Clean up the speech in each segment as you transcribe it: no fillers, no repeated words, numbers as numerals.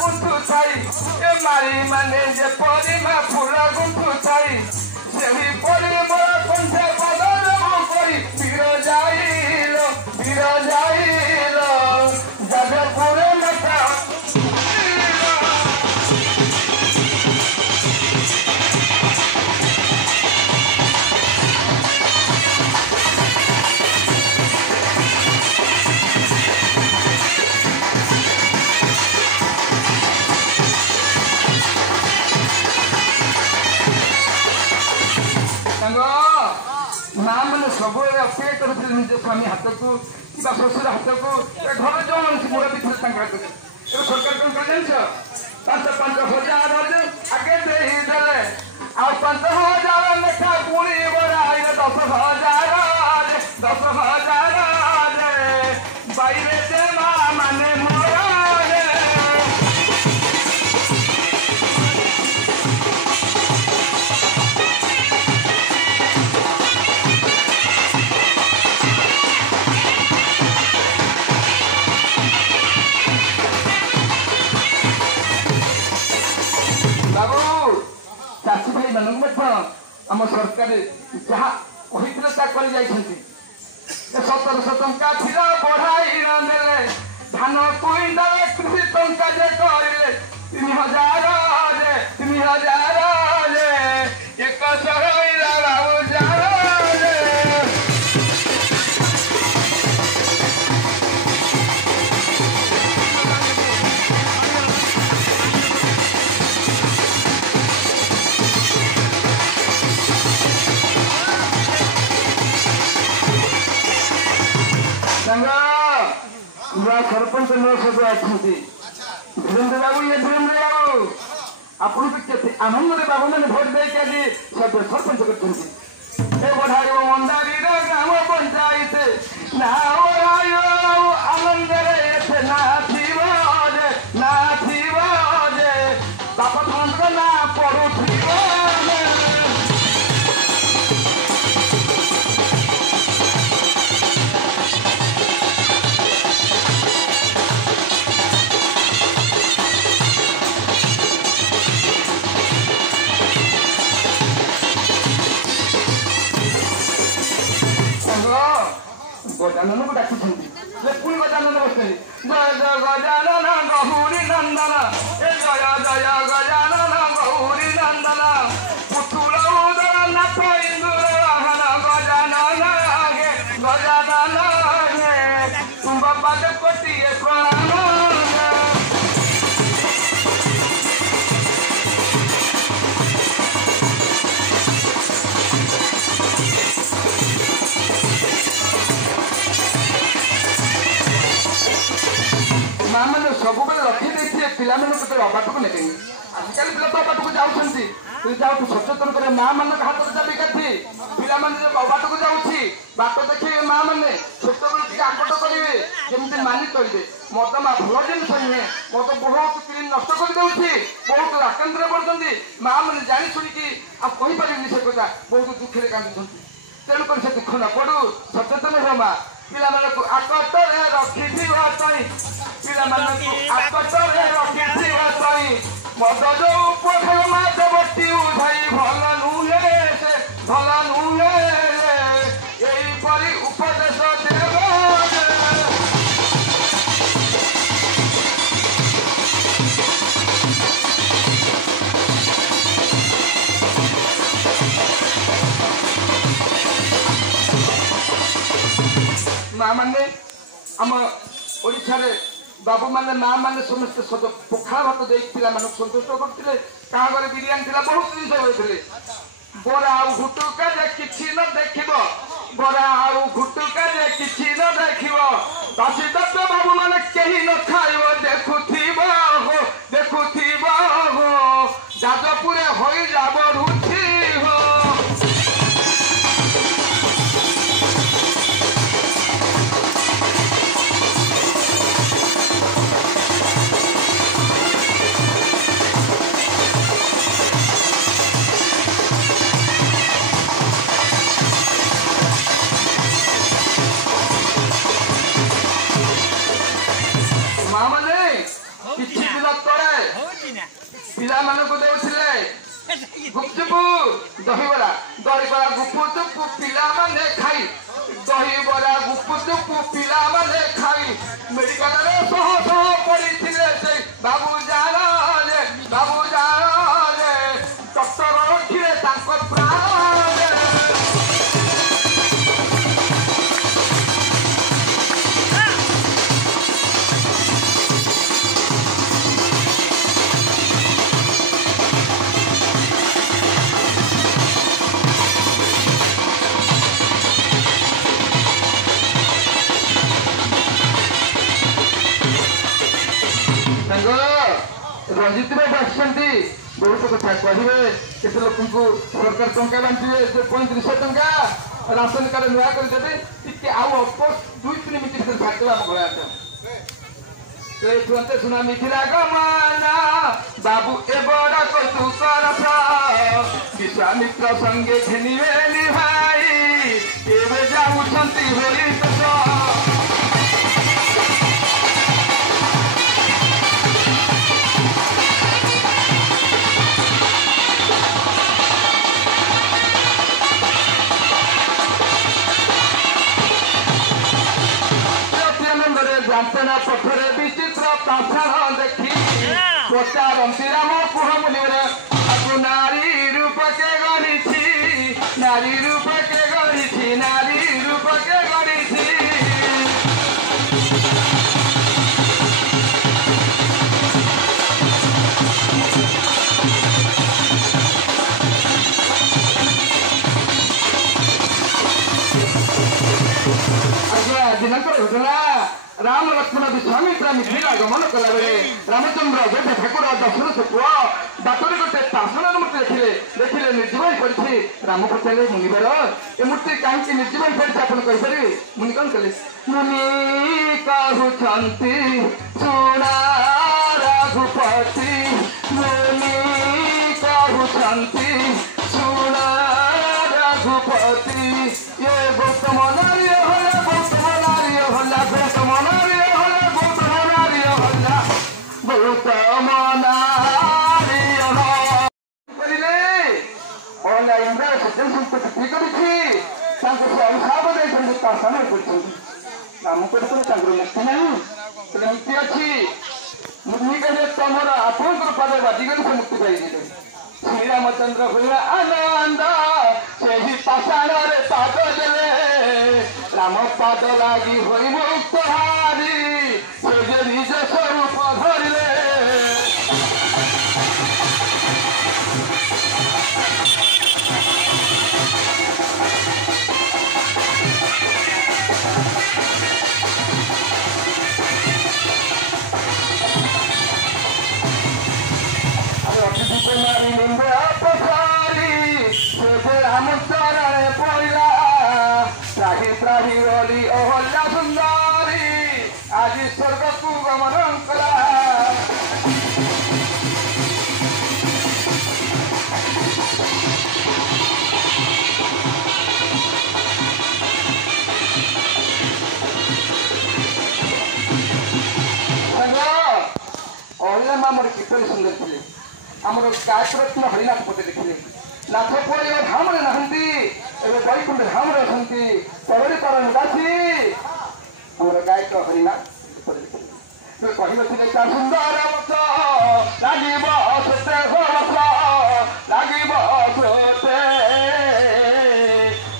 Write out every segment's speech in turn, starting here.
गुंठु छाई ए मारी माने जे परिमा फुला गुंठु छाई सेही परि मोर कंठे बदल करी वीर जाइलो जाजपुर नका माँ मैंने सब अपेक्षा करते निज स्वामी हाथ को कि शशुर हाथ को घर जो मनुष्य मुड़ भी हाथ को सरकार कौन कर जान 5,000 आगे दे आ 5,000 लेखा पुणी बढ़ाई 10,000 बाइरे से माँ माने मोरा चाषी भाई मानक आम सरकार जहाँ कही कर 1700 टंका थिला बढ़ाई ने धान क्विंटाल कृषि टंका जे करे 3,000 एक सरपंच सब अच्छा धीरेन्द्र बाबू ये धीरेन्द्र बाबू आपको भी आनंद बाबू मैंने भोट दे सब सरपंच कर बढ़ाई मंदारी ग्राम पंचायत ना आनंद ना बाप ना पढ़ु गजानन को डाक पुणी गजानन बसते जय जय गजानन गौरी नंदन जय जय गजानन गौरी नंदन पुतुल उदर नाथ इंदुर वाहन गजानन तुम पाद कोटिए प्रणाम माँ मैंने सब रखी देखिए पिला बाट को नेबे आजिकल पिला तो बाट को जाऊँगी तु जाऊ सचेतन कर माँ मान हाथ में चाबी काठी पिला बाट को जाऊँगी बाट देखिए माँ मैंने छोट बेल आकट करेंगे जमी मानि कहे मद माँ भल जिन नुहे मद बहुत किरी नष्ट कर बहुत आकेन्द्र पड़ते माँ मैंने जाणी शुणिकी आईपारे से कथा बहुत दुखे कांदुं तेणुक से दुख न पड़ू सचेतन हो माँ पिला आकटरे रखी पिला आकटरे रखी मद जो पखर माधवती उधाई भल नुहे से भल नुहे यहीपरी उपदेश देव माँ मैंने आम ओडिशा बाबू मैंने माँ मैंने समस्त पखाड़ भात दे पिला संतुष्ट करते घर बिरियानी थी बहुत जिन होते बरा आउ घुटुका किसी न देख बरा आउ घुटुका किसी न देख बासी द्रव्य बाबू मैंने कहीं न खाइब देखुब जाजपुर हो जाब रुचि हो माँ मैंने पिला मानक देउथिले गुपचुपु दहीबरा दहीबरा गुपचुपु पिला माने खाई दहीबरा गुपचुपु पिला माने खाई मेडिकल रे सह सह पड़िथिले से बाबू जाना रे डॉक्टर रखिले ताको प्राण रंजित भाई बसंती बहुत कथा कहे केते लोक सरकार टंका बांटे 3500 टंका राशन कार्ड नुआ करदेवे टे आउ अल्प 2-3 मिनट भर छाड़देवा आम घर तुरंत सुना मिथिला गमाना बाबू ए बड़ा कतु करस विश्वामित्र संगे घेनिवेली भाई एबे जाउछंती होई तस जातना पथरे विचित्र पाषाण देखी पचारती राम कुह मुनिवर आपको नारी रूप के गणिछि नारी रूप के गणिछि नारी रूप के गणिछि दिनकर घटना राम लक्ष्मण विश्वामित्र मिथिला गमन कला बेले रामचंद्र जेठे ठाकुर दशरथ पुआ बाटर गोटे पाषाण मूर्ति देखिले निर्जीव पड़ी राम पचारे मुनिवर ए मूर्ति कहीं निर्जीव पड़ी आप कहीपर मुनि कौन कले मुनि कहते सुना रघुपति मुनि कहते सुना रघुपति ये गौतम नारी होला गौतम नारी होला गौतम नारी होला गौतम नारी होला गौतम नारी होला करिले ओला इंद्र सज्जन संपत्ति ठीक करिछि तांको से अभिशाप दैछन पाषाण करछन राम को तो तांको मुक्ति नहीं तो मुक्ति अछि मुनि कहे तमरा आपन पादे बाजिगन से मुक्ति पाई दिले श्री रामचंद्र हुआ आनंद से ही पाषाण रे पाद देले राम पाद लागी होई मुक्त हारी से जे निज स्वरूप धरिले नारी लिंग अपसारी से राम चरण पड़ा त्राही त्राही बोली अहल्या सुंदरी आज स्वर्ग को गमन कला अहल्या माँ मोर किपरि सुंदर थे आमर कायरत्न हरिनाथ पते देखिले नाथ पुरी धाम नहांती एवं बैकुंठ धाम अछंती पररे पर निवासी आमर गायक हरिनाथ कही सुंदर बस लागिब सोते बस लागिब सोते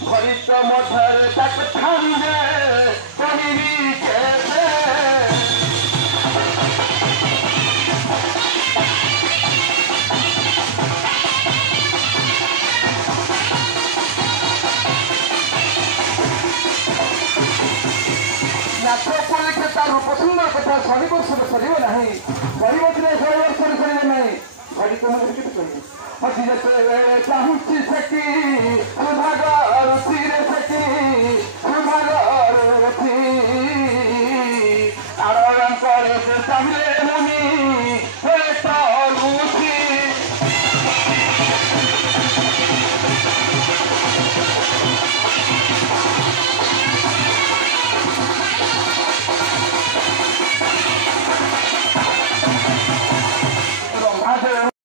भरित मधर तक ठांगे कहबी केते नाथ परीक्षा तार रूप सुंदर कथा 100 वर्ष सर ना गरीब थे 100 वर्ष सर ना घड़ी को मुझे कितने कही हसी चाहूँ सकी सुधागर सकी